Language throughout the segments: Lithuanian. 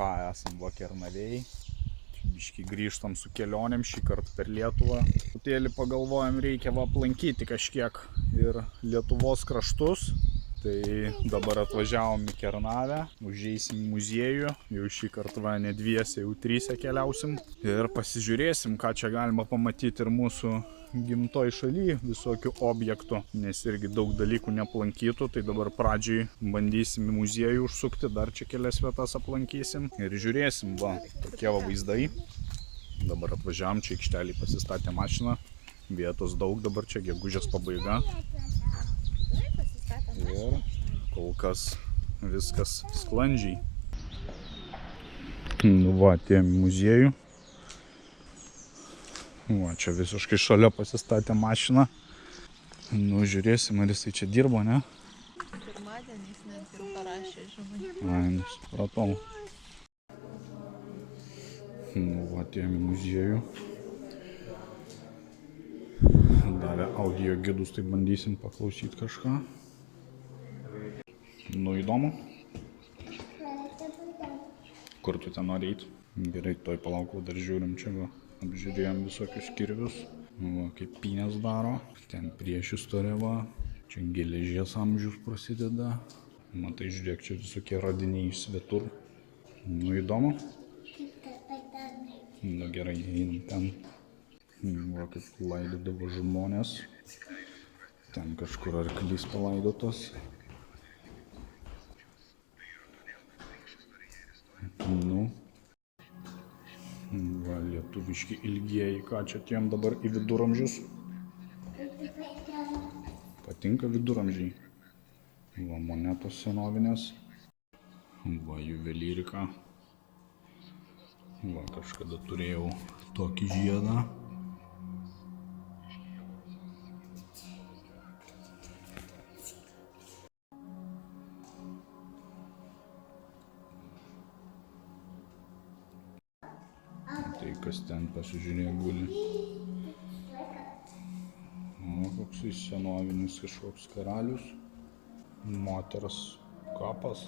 ką esam va Kernavėj. Biškį grįžtam su kelionėm šį kartą per Lietuvą. Truputėlį pagalvojom, reikia va aplankyti kažkiek ir Lietuvos kraštus. Tai dabar atvažiavom į Kernavę, užeisim į muziejų, jau šį kartą va ne dviese, jau tryse keliausim. Ir pasižiūrėsim, ką čia galima pamatyti ir mūsų gimtoj šaly visokių objektų, nes irgi daug dalykų neaplankytų. Tai dabar pradžiai bandysim į muziejų užsukti, dar čia kelias vietas aplankysim ir žiūrėsim, va, tokie va vaizdai. Dabar atvažiavom, čia aikštelį pasistatė mašiną, vietos daug, dabar čia gegužės pabaiga. Ir kol kas viskas sklandžiai. Va, atėjom į muziejų. Va, čia visiškai šalia pasistatė mašiną. Nu, žiūrėsim, ar jisai čia dirbo, ne? Pirmadieniais net ir parašė, žinai. Ai, nesupratau. Nu, va, atėjom į muziejų. Davė audio gidus, tai bandysim paklausyti kažką. Nu, įdomu. Kur tu ten nori eiti? Gerai, toj palaukau, dar žiūrim čia, va. Apžiūrėjom visokius kirvius. Va, kaip pynės daro. Ten priešistorė, va. Čia geležies amžius prasideda. Matai, žiūrėk, čia visokie radiniai iš svetur. Nu, įdomu. Nu, gerai, einam ten. Va, kaip laidodavo žmonės. Ten kažkur arklys palaidotas. Nu, va, lietuviški ilgieji, ką čia tiem dabar į viduramžius? Patinka viduramžiai. Va, monetos senovinės. Va, juvelyrika. Va, kažkada turėjau tokį žiedą. Tai kas ten pasižiūrėjo guli. O, koksai senovinis kažkoks karalius. Moters kapas.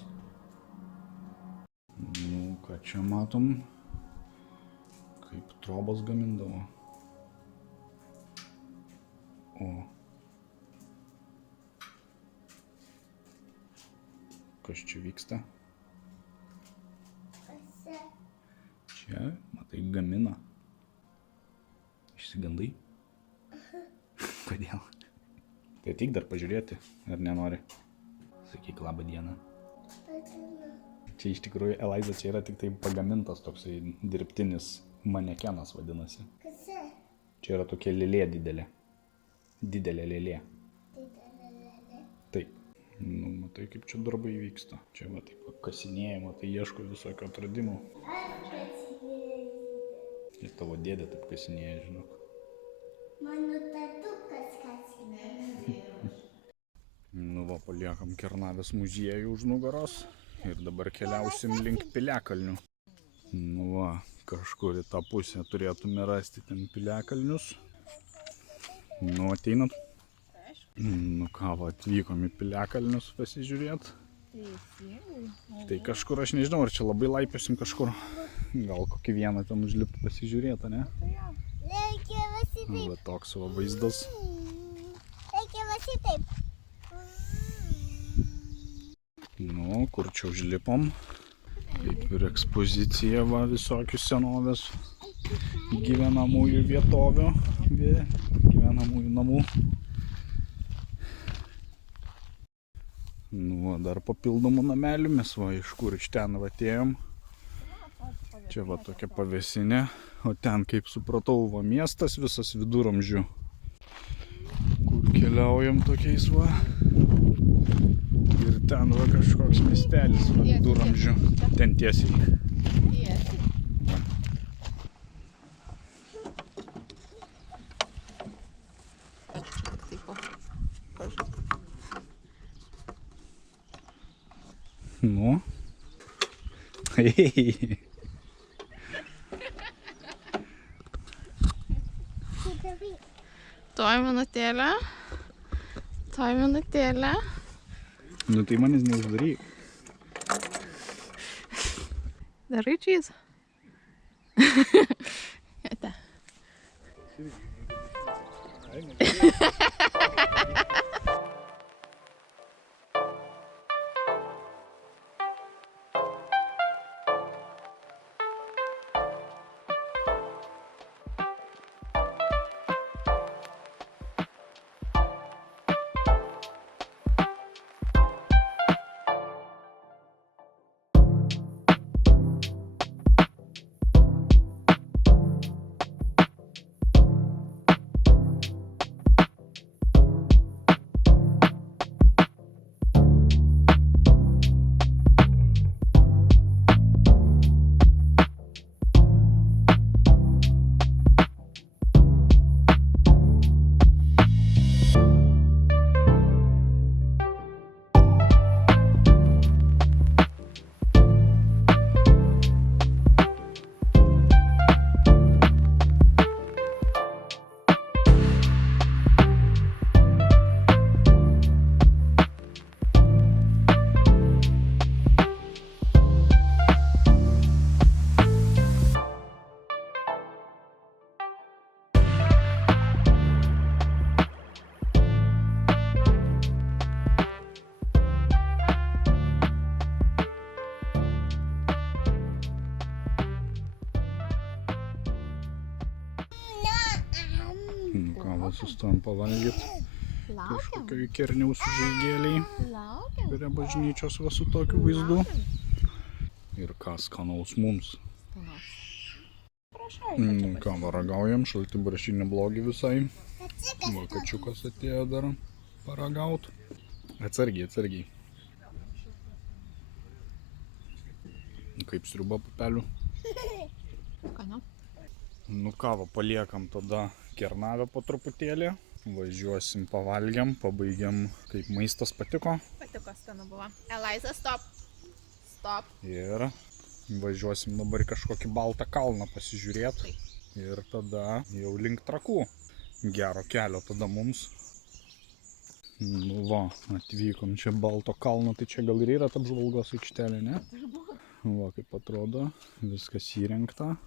Nu, ką čia matom? Kaip trobas gamindavo. O. Kas čia vyksta? Čia, matai, gamina. Išsigandai? Kodėl? Tai ateik dar pažiūrėti, ar nenori? Sakyk, labą dieną. Čia iš tikrųjų, Eliza, čia yra tik tai pagamintas toksai dirbtinis manekenas vadinasi. Čia yra tokia lėlė didelė. Didelė lėlė. Taip. Nu, matai, kaip čia darbai vyksta. Čia, va, taip, kasinėjama, tai ieško visokio atradimų. Ir tavo dėdė taip kasinėja, žinok. Mano tatukas kasinėja. Nu va, paliekam Kernavės muziejų už nugaros. Ir dabar keliausim link Piliakalnių. Nu va, kažkur į tą pusę turėtume rasti ten Piliakalnius. Nu, ateinat? Nu ką, va, atvykom į Piliakalnius pasižiūrėt. Tai kažkur, aš nežinau, ar čia labai laipiosim kažkur. Gal kokį vieną ten užlipti pasižiūrėti, ne? Reikia visi taip. Va, toks va vaizdas. Reikia visi taip. Nu, kur čia užlipom. Kaip ir ekspozicija, va, visokių senovės gyvenamųjų vietovių, gyvenamųjų namų. Nu, va, dar papildomų namelių mes, va, iš kur iš ten va atėjom. Čia va tokia pavėsinė, o ten, kaip supratau, va miestas visas viduramžių, kur keliaujam tokiais va. Ir ten va kažkoks miestelis va viduramžių, ten tiesiai. Nu. Hei. Toj minutėlę. Toj minutėlę. Nu tai manęs neuždaryk. Darai čys? Ate. Nu ką, va, sustojom pavalgyt. Laukiam. Kažkokioj Kerniaus žaigėliai Laukiam. prie bažnyčios va su tokiu vaizdu. Ir ką skanaus mums. Prašau. Nu ką, va, ragaujam, šaltibarščiai neblogi visai. Va, kačiukas atėjo dar paragaut. Atsargiai, atsargiai. Kaip sriuba pupelių. Skanu. Nu ką, va, paliekam tada Kernavę po truputėlį. Važiuosim, pavalgiam, pabaigiam, kaip maistas patiko. Patiko, skanu buvo. Eliza, stop. Stop. Ir važiuosim dabar į kažkokį baltą kalną pasižiūrėti. Ir tada jau link Trakų. Gero kelio tada mums. Nu va, atvykom čia balto kalno, tai čia gal ir yra ta apžvalgos aikštelė, ne? Va, kaip atrodo, viskas įrengta.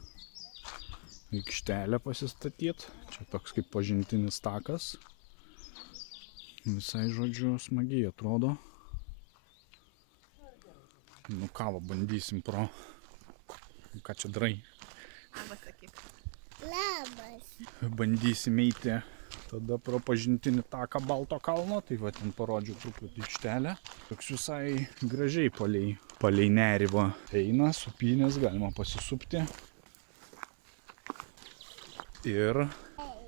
Aikštelę pasistatyt. Čia toks kaip pažintinis takas. Visai, žodžiu, smagiai atrodo. Nu ką, va, bandysim pro. Ką čia darai? Labas, sakyk. Labas. Bandysim eiti tada pro pažintinį taką Balto kalno. Tai va, ten parodžiau truputį aikštelę. Toks visai gražiai palei nerį va eina, supynės, galima pasisupti. Ir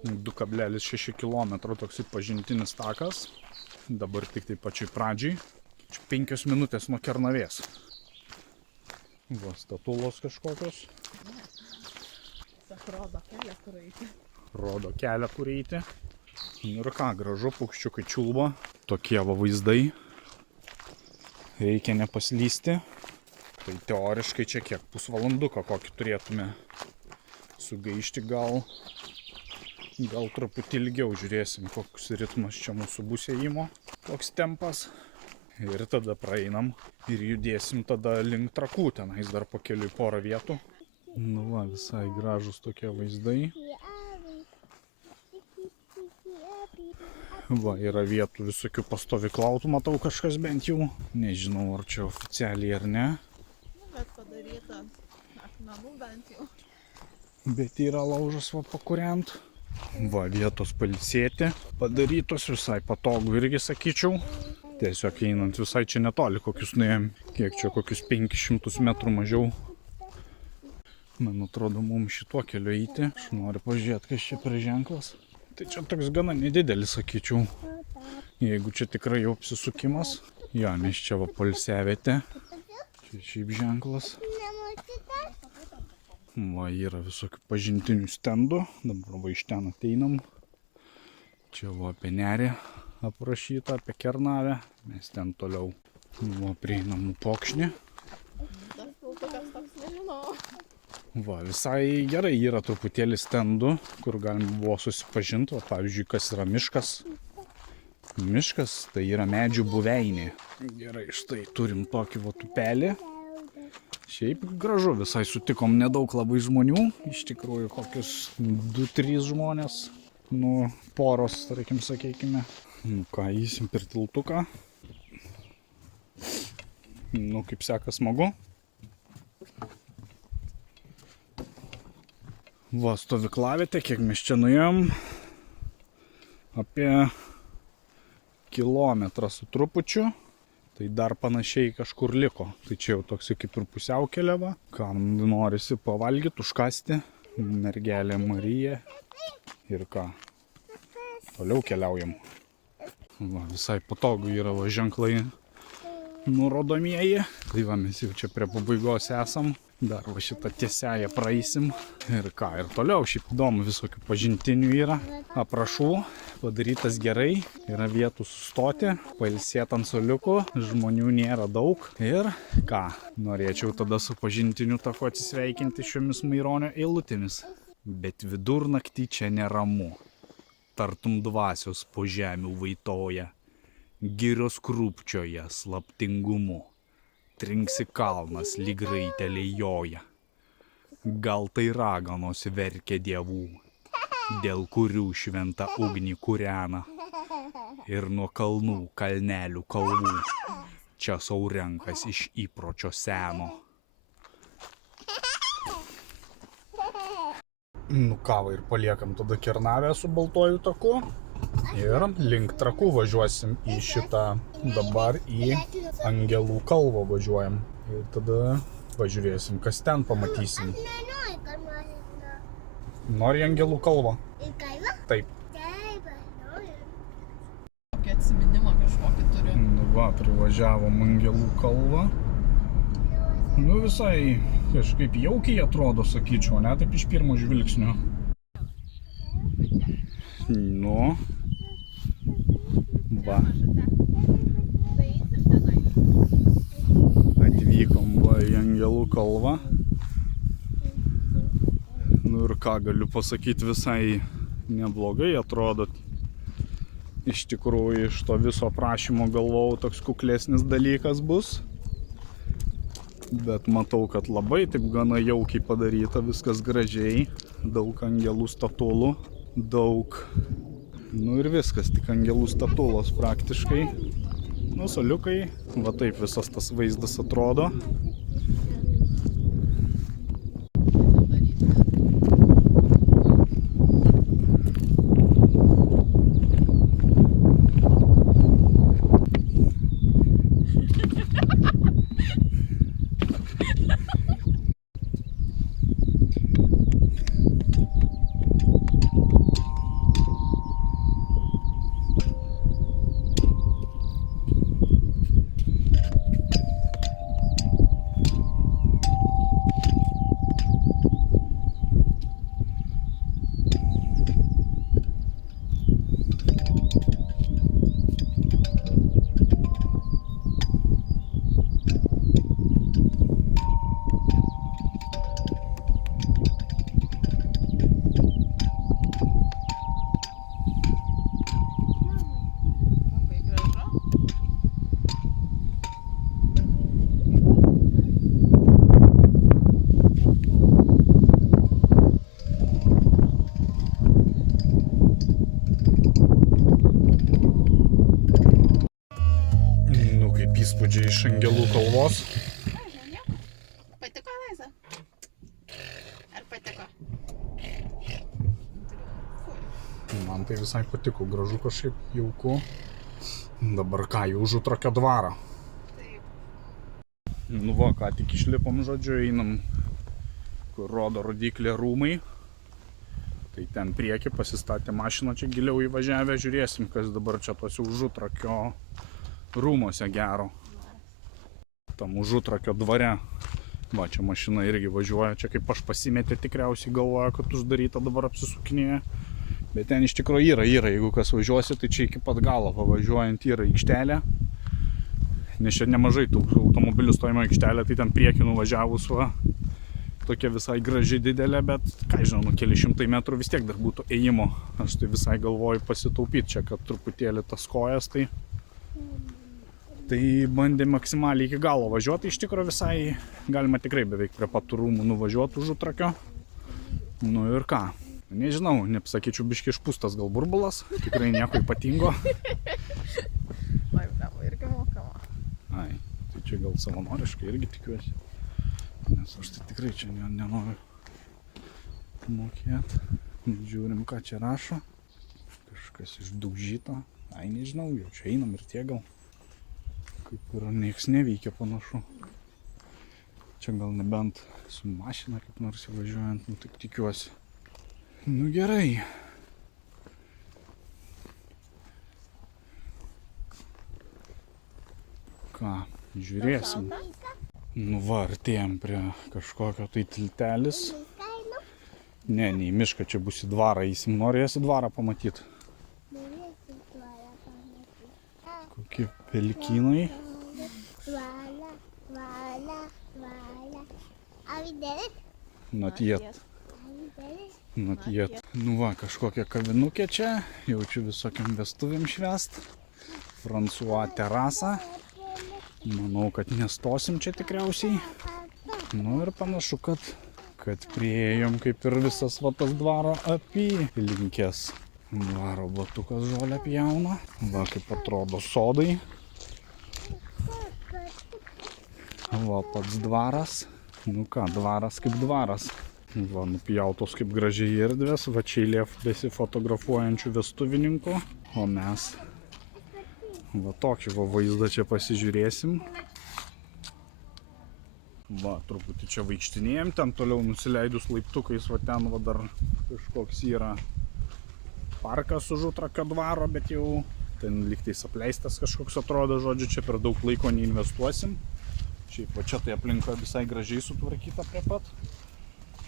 2,6 km toks pažintinis takas. Dabar tik tai pačiai pradžiai. Čia 5 minutės nuo Kernavės. Va, statulos kažkokios. Rodo kelią, kur eiti. Rodo kelią, kur eiti. Ir ką, gražu, paukščiukai čiulba. Tokie va vaizdai. Reikia nepaslysti. Tai teoriškai čia kiek, pusvalanduką kokį turėtume sugaišti, gal truputį ilgiau, žiūrėsim, koks ritmas čia mūsų bus ėjimo, koks tempas. Ir tada praeinam ir judėsim tada link Trakų, tenais dar po keliui porą vietų. Nu va, visai gražus tokie vaizdai. Va, yra vietų visokių pastovyklautų, matau kažkas bent jau. Nežinau, ar čia oficialiai ar ne. Nu, bet padaryta akmenų bent jau. Bet yra laužas va pakuriant. Va, vietos pailsėti. Padarytos visai patogu irgi, sakyčiau. Tiesiog einant visai čia netoli, kokius nuėjom. Kiek čia, kokius 500 metrų mažiau. Man atrodo, mums šituo keliu eiti. Aš noriu pažiūrėti, kas čia per ženklas. Tai čia toks gana nedidelis, sakyčiau. Jeigu čia tikrai jau apsisukimas. Jo, nes čia va poilsiavietė. Čia šiaip ženklas. Va, yra visokių pažintinių stendų. Dabar va iš ten ateinam. Čia va apie nerį aprašyta, apie Kernavę. Mes ten toliau va prieinam Upokšnį. Tas piltukas toks, nežinau. Va, visai gerai yra truputėlį stendų, kur galima buvo susipažinti. Va, pavyzdžiui, kas yra miškas. Miškas tai yra medžių buveinė. Gerai, štai turim tokį va upelį. Šiaip gražu, visai sutikom nedaug labai žmonių, iš tikrųjų kokius 2-3 žmonės, nu poros, tarkim, sakykime. Nu ką, įsim per tiltuką. Nu kaip seka, smagu. Va, stovyklavietė, kiek mes čia nuėjom, apie kilometrą su trupučiu. Tai dar panašiai kažkur liko. Tai čia jau toks kaip ir pusiaukelė va. Kam norisi pavalgyti, užkasti. Mergelė Marija. Ir ką. Toliau keliaujam. Va, visai patogu yra va, ženklai nurodomieji. Tai va, mes jau čia prie pabaigos esam. Dar va šitą tiesiąją praeisim. Ir ką, ir toliau šiaip įdomu, visokių pažintinių yra. Aprašų, padarytas gerai. Yra vietų sustoti, pailsėti ant suoliukų. Žmonių nėra daug. Ir ką, norėčiau tada su pažintiniu taku atsisveikinti šiomis Maironio eilutėmis. Bet vidurnaktį čia neramu. Tartum dvasios po žemių vaitoja. Girios krūpčioja slaptingumu. Trinksi kalnas, lyg raiteliai joja. Gal tai raganos verkia dievų, dėl kurių šventa ugnį kūrena. Ir nuo kalnų, kalnelių, kalvų, čia sau renkas iš įpročio seno. Nu ką, ir paliekam tada Kernavę su baltuoju taku. Ir link Trakų važiuosim į šitą, dabar į Angelų kalvą važiuojam. Ir tada pažiūrėsim, kas ten pamatysim. Nori Angelų kalvą? Į kalvą? Taip. Taip, noriu. Kokį atsiminimą kažkokį turiu. Nu va, privažiavom Angelų kalvą. Nu visai kažkaip jaukiai atrodo, sakyčiau, ne taip iš pirmo žvilgsnio. Nu. Va. Atvykom va į Angelų kalvą. Nu ir ką galiu pasakyti, visai neblogai atrodo. Iš tikrųjų, iš to viso aprašymo galvojau, toks kuklesnis dalykas bus. Bet matau, kad labai taip gana jaukiai padaryta, viskas gražiai. Daug angelų statulų, daug. Nu ir viskas, tik angelų statulos praktiškai. Nu, suoliukai, va taip visas tas vaizdas atrodo. Įspūdžiai iš Angelų kalvos. Patiko, Laiza? Ar patiko? Man tai visai patiko, gražu kažkaip, jauku. Dabar ką, į Užutrakio dvarą. Taip. Nu va, ką tik išlipom, žodžiu, einam, kur rodo rodiklė rūmai. Tai ten prieki pasistatė mašiną, čia giliau įvažiavę, žiūrėsim, kas dabar čia tos Užutrakio rūmose gero. Tam Užutrakio dvare. Va, čia mašina irgi važiuoja. Čia kaip aš pasimetė, tikriausiai galvoja, kad uždaryta, dabar apsisukinėja. Bet ten iš tikrųjų yra. Jeigu kas važiuosi, tai čia iki pat galo pavažiuojant yra aikštelė. Nes čia nemažai tų automobilių stojimo aikštelė, tai ten priekį nuvažiavus va. Tokia visai graži didelė, bet, ką žinau, keli šimtai metrų vis tiek dar būtų ėjimo. Aš tai visai galvoju pasitaupyti čia, kad truputėlį tas kojas, tai Tai bandėm maksimaliai iki galo važiuoti, iš tikrųjų visai galima tikrai beveik prie pat rūmų nuvažiuoti Užutrakio. Nu ir ką, nežinau, nepasakyčiau biški išpūstas gal burbulas, tikrai nieko ypatingo. Laivnavo irgi mokama. Ai, tai čia gal savanoriškai irgi tikiuosi, nes aš tai tikrai čia nenoriu mokėti. Žiūrim, ką čia rašo, kažkas išdaužyto, ai nežinau, jau čia einam ir tie gal. Kaip ir nieks neveikia panašu. Čia gal nebent su mašina kaip nors įvažiuojant, nu taip tikiuosi. Nu gerai. Ką, žiūrėsim. Nu va, artėjom prie kažkokio tai tiltelis. Ne, ne į mišką, čia bus į dvarą eisim. Norėsi dvarą pamatyti? Kokie pelkynai. Not yet. Not yet. Nu va, kažkokia kavinukė čia. Jaučiu visokiam vestuvėm švęst. François terasa. Manau, kad nestosim čia tikriausiai. Nu ir panašu, kad priėjom kaip ir visas va tas dvaro apylinkės. Dvaro batukas žolę pjauna. Va kaip atrodo sodai. Va pats dvaras. Nu ką, dvaras kaip dvaras. Va nupjautos kaip gražiai erdvės. Va čia eilė besifotografuojančių vestuvininkų. O mes va tokį va vaizdą čia pasižiūrėsim. Va, truputį čia vaikštinėjom, ten toliau nusileidus laiptukais, va ten va dar kažkoks yra parkas Užutrakio dvaro, bet jau ten lygtais apleistas kažkoks atrodo, žodžiu, čia per daug laiko neinvestuosim. Šiaip va čia tai aplinka visai gražiai sutvarkyta prie pat.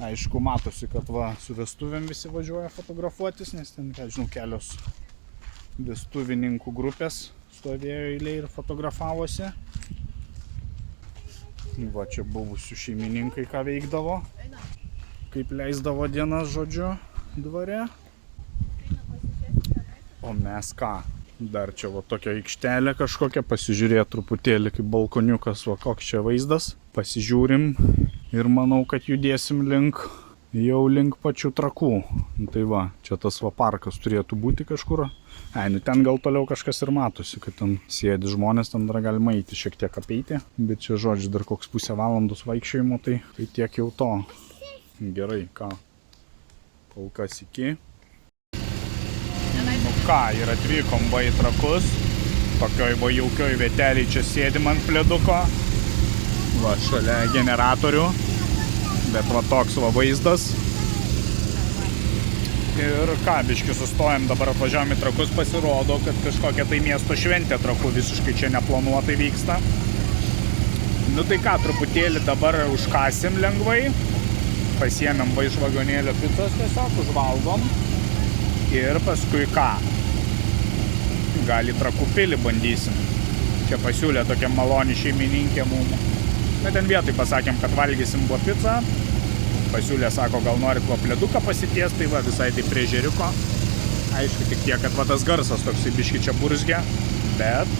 Aišku, matosi, kad va su vestuvėm visi važiuoja fotografuotis, nes ten, ką žinau, kelios vestuvininkų grupės stovėjo eilėj ir fotografavosi. Va čia buvusių šeimininkai ką veikdavo, kaip leisdavo dienas, žodžiu, dvare. O mes ką? Dar čia va tokia aikštelė kažkokia, pasižiūrėti truputėlį kaip balkoniukas, va koks čia vaizdas. Pasižiūrim ir manau, kad judėsim jau link pačių trakų. Tai va, čia tas va parkas turėtų būti kažkur. Nu ten gal toliau kažkas ir matosi, kad ten sėdi žmonės, ten dar galima eiti šiek tiek apeiti. Bet čia, žodžiu, dar koks pusę valandos vaikščiojimo, tai tiek jau to. Gerai, ką? Kol kas iki. Nu ką, ir atvykom va į Trakus. Tokioj va jaukioj vieteliai čia sėdim ant pleduko. Va, šalia generatorių. Bet va toks va vaizdas. Ir ką, biški sustojam, dabar atvažiavom į Trakus, pasirodo, kad kažkokia tai miesto šventė Trakų visiškai čia neplanuotai vyksta. Nu tai ką, truputėlį dabar užkasim lengvai. Pasiėmėm va iš vagonėlio picos tiesiog, užvalgom. Ir paskui ką? Gal į Trakų pilį bandysim. Čia pasiūlė tokia maloni šeimininkė mum. Bet ten vietoj pasakėm, kad valgysim buvo pizzą. Pasiūlė, sako, gal norit va pleduką pasitiest, tai va visai tai prie žeriuko. Aišku, tik tiek, kad va tas garsas toksai biški čia burzgia. Bet,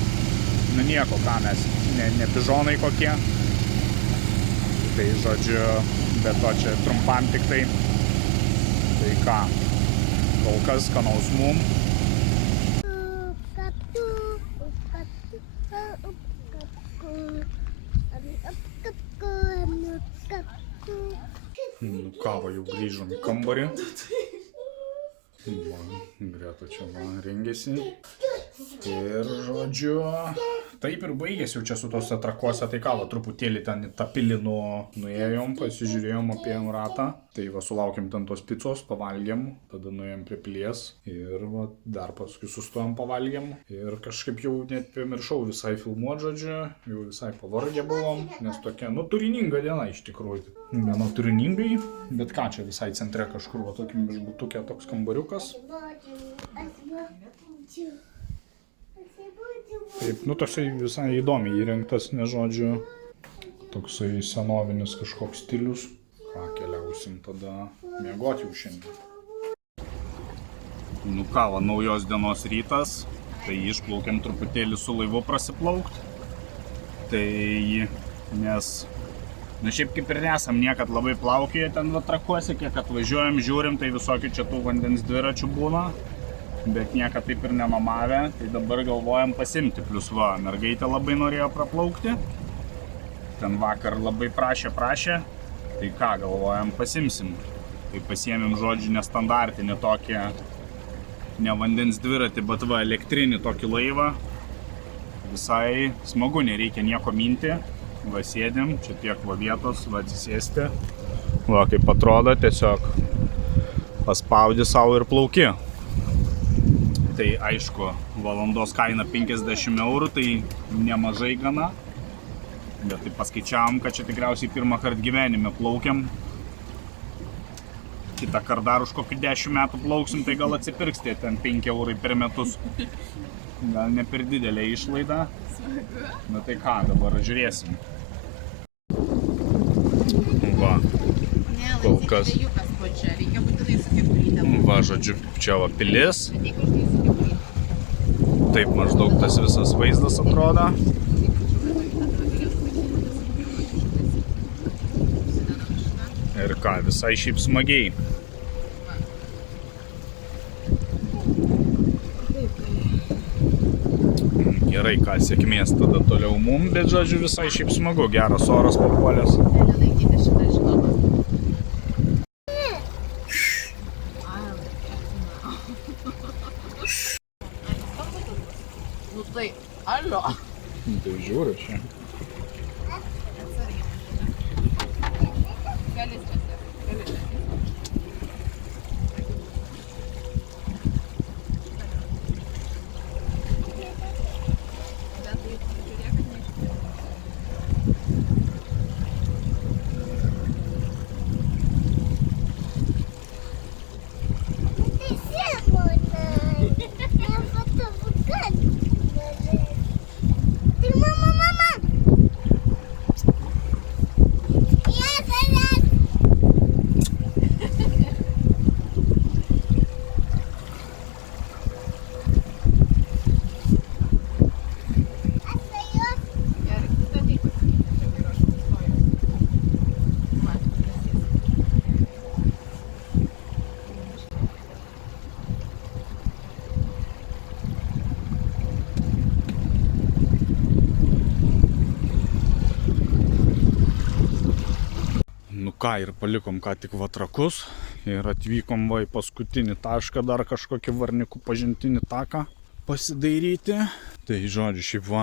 nu nieko, ką mes, ne pižonai kokie. Tai žodžiu, bet to čia trumpam tik tai. Tai ką, kol kas skanaus mum. Nu ką, va jau grįžom į kambarį. Va, Greta čia va rengėsi. Ir žodžiu, taip ir baigėsi jau čia su tose Trakuose. Tai ką, va truputėlį ten į tą pilį nuėjom, pasižiūrėjom, apėjom ratą. Tai va sulaukėm ten tos picos, pavalgėm, tada nuėjom prie pilies. Ir va dar paskui sustojom pavalgėm. Ir kažkaip jau net pamiršau visai filmuot, žodžiu. Jau visai pavargę buvom, nes tokia, nu, turininga diena iš tikrųjų. Viena turiningai, bet ką čia visai centre kažkur, va tokiam viešbutukė toks kambariukas. Taip, nu toksai visai įdomiai įrengtas, nes žodžiu, toksai senovinis kažkoks stilius. Ką, keliausim tada miegoti jau šiandien. Nu ką, va, naujos dienos rytas, tai išplaukėm truputėlį su laivu prasiplaukt. Tai nes, šiaip kaip ir nesam niekad labai plaukėję ten va trakuose, kiek atvažiuojam, žiūrim, tai visokių čia tų vandens dviračių būna, bet niekad taip ir nenamavę, tai dabar galvojam pasimti, plus va, mergaitė labai norėjo praplaukti, ten vakar labai prašė, tai ką galvojam pasimsim, tai pasiėmėm žodžiu nestandartinį tokį, ne vandens dviratį, bet va elektrinį tokį laivą, visai smagu, nereikia nieko minti. Va sėdim, čia tiek va vietos, va atsisėsti. Va kaip atrodo, tiesiog paspaudi savo ir plauki. Tai aišku, valandos kaina 50 eurų, tai nemažai gana. Bet tai paskaičiavom, kad čia tikriausiai pirmą kartą gyvenime plaukiam. Kitą kartą dar už kokį 10 metų plauksim, tai gal atsipirks tie ten 5 eurai per metus. Gal ne per didelė išlaida. Na tai ką, dabar žiūrėsim. Va, kol kas. Va, žodžiu, čia va pilis. Taip maždaug tas visas vaizdas atrodo. Ir ką, visai šiaip smagiai. Gerai, ką, sėkmės tada toliau mum, bet žodžiu visai šiaip smagu, geras oras papuolęs. Nu tai, alio. Tai žiūriu čia. Ką ir palikom ką tik va trakus ir atvykom va į paskutinį tašką, dar kažkokį varnikų pažintinį taką pasidairyti. Tai žodžiu, šiaip va,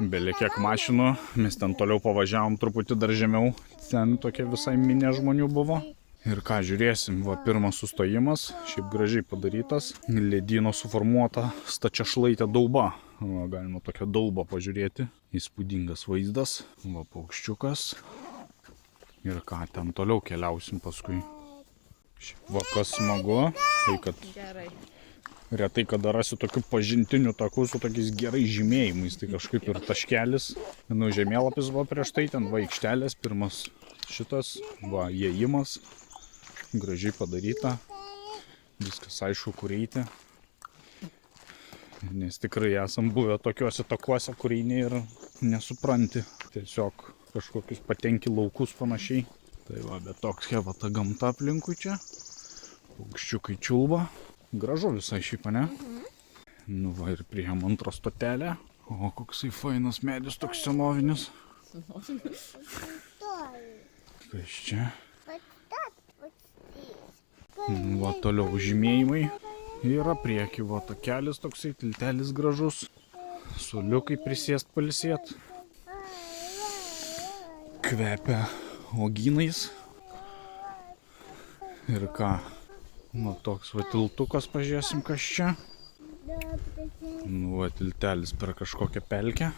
belė kiek mašinų, mes ten toliau pavažiavom truputį dar žemiau, ten tokia visai minė žmonių buvo. Ir ką žiūrėsim, va pirmas sustojimas, šiaip gražiai padarytas, ledyno suformuota stačiašlaitė dauba. Va, galima tokią daubą pažiūrėti, įspūdingas vaizdas, va paukščiukas. Ir ką, ten toliau keliausim paskui. Va kas smagu, tai kad retai kada rasi tokių pažintinių takų su tokiais gerai žymėjimais, tai kažkaip ir taškelis. Nu, žemėlapis va prieš tai, ten va aikštelės, pirmas šitas, va įėjimas, gražiai padaryta, viskas aišku kur eiti. Nes tikrai esam buvę tokiuose takuose, kur eini ir nesupranti, tiesiog kažkokius patenki laukus panašiai. Tai va, bet toks va ta gamta aplinkui čia. Paukščiukai čiulba. Gražu visai šiaip, ne? Nu va ir priėjom antrą stotelę. O koksai fainas medis toks senovinis. Kas čia? Nu va toliau žymėjimai. Yra prieki va takelis toksai, tiltelis gražus. Suoliukai prisėst pailsėt. Kvepia uogynais. Ir ką, nu toks va tiltukas, pažiūrėsim kas čia. Nu va tiltelis per kažkokią pelkę.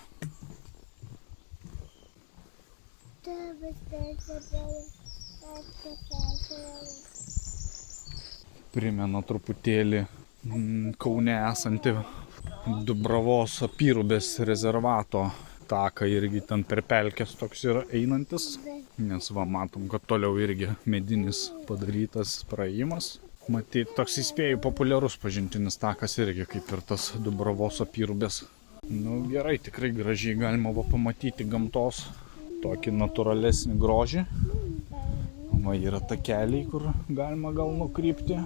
Primena truputėlį Kaune esantį Dubravos apyrubės rezervato taką, irgi ten per pelkės toks yra einantis. Nes va matom, kad toliau irgi medinis padarytas praėjimas. Matyt, toks įspėjau populiarus pažintinis takas irgi kaip ir tas Dubravos apyrubės Nu gerai, tikrai gražiai galima va pamatyti gamtos tokį natūralesnį grožį. Va yra takeliai, kur galima gal nukrypti.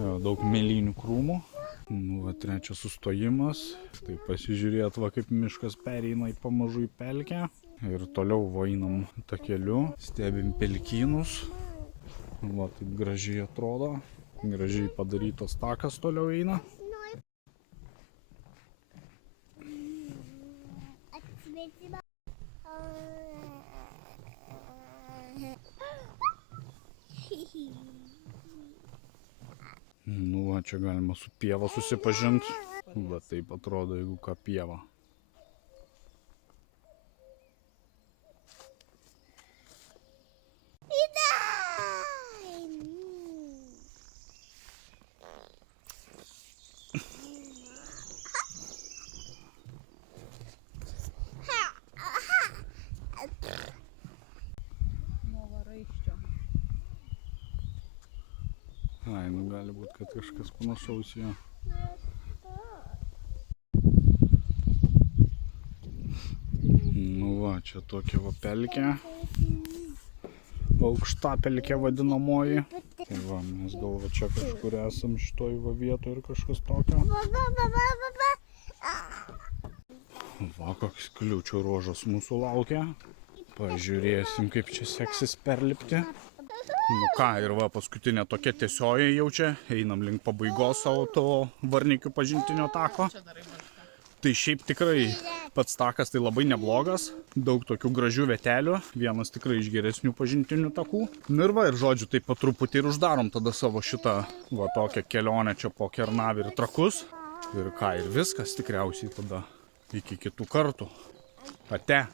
Jo, daug mėlynių krūmų. Nu va trečias sustojimas. Tai pasižiūrėt va kaip miškas pereina į pamažu į pelkę. Ir toliau va einam takeliu, stebim pelkynus. Va taip gražiai atrodo. Gražiai padarytas takas toliau eina. Nu va, čia galima su pieva susipažinti. Va taip atrodo, jeigu ką pieva. Ai, nu gali būti, kad kažkas panašaus jo. Nu va, čia tokia va pelkė. Aukšta pelkė vadinamoji. Tai va, mes gal va čia kažkur esam šitoj va vietoj ir kažkas tokio. Va, koks kliūčių ruožas mūsų laukia. Pažiūrėsim, kaip čia seksis perlipti. Nu ką, ir va, paskutinė tokia tiesioji jau čia. Einam link pabaigos savo to Varnikių pažintinio tako. Tai šiaip tikrai pats takas tai labai neblogas. Daug tokių gražių vietelių. Vienas tikrai iš geresnių pažintinių takų. Nu ir va, ir žodžiu, taip pat truputį ir uždarom tada savo šitą va tokią kelionę čia po Kernavę ir Trakus. Ir ką, ir viskas tikriausiai tada iki kitų kartų. Ate.